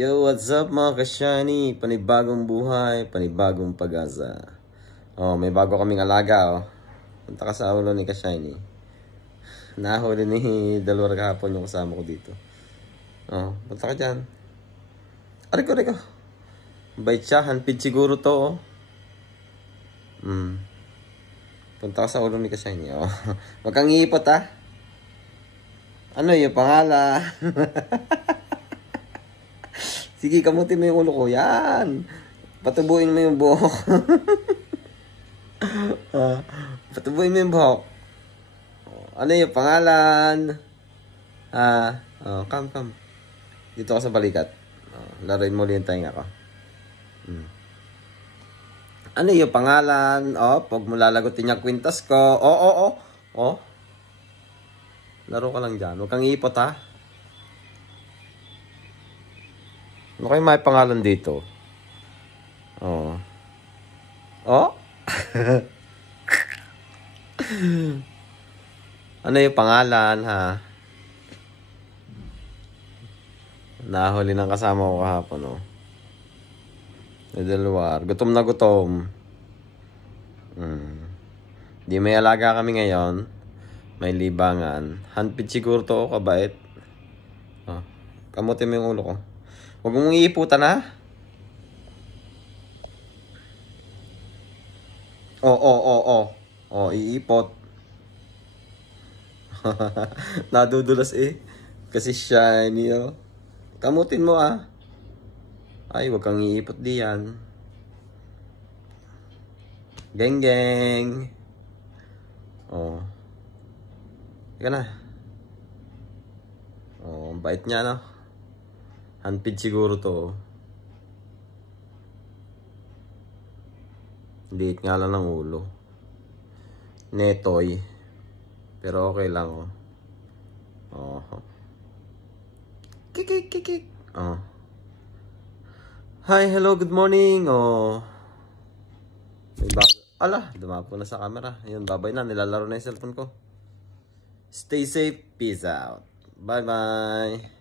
Yo, what's up mga ka-shiny? Panibagong buhay, panibagong pag-asa. Oh, may bago kaming alaga, oh. Punta ka sa ulo ni ka-shiny. Nahuli ni Dalawar kahapon yung kasama ko dito. Oh, punta ka dyan. Ariko. Bait siya, handpid siguro to, oh. Punta ka sa ulo ni ka-shiny, oh. Huwag kang iipot, ah. Ano yung pangalan? Sige, kamutin mo yung ulo ko. Yan. Patubuin mo yung buhok. Patubuin mo yung buhok. Ano yung pangalan? Come. Dito ka sa balikat. Laruin mo ulit yung tainga ko. Ano yung pangalan? Pag mo lalagutin yung kwintas ko. Laro ka lang dyan. Huwag kang iipot, ha? Ano kayo may pangalan dito? Ano yung pangalan, ha? Nahuli ng kasama ko kahapon, oh. Dalawar. Gutom na gutom. Di may alaga kami ngayon. May libangan. Handpid siguro to, kabait. Kamutin mo yung ulo ko. Huwag mong iiputan, ha? Iipot. Nadudulas eh. Kasi shiny, oh. Kamutin mo, ah. Ay, huwag kang iipot diyan. Geng. Ika na. Bait niya, no? Handpid siguro to. Liit nga lang ng ulo. Netoy. Pero okay lang, oh. Kikik. Hi, hello, good morning. May bago. Ala, dumapo na sa camera. Ayun, babay na. Nilalaro na yung cellphone ko. Stay safe. Peace out. Bye-bye.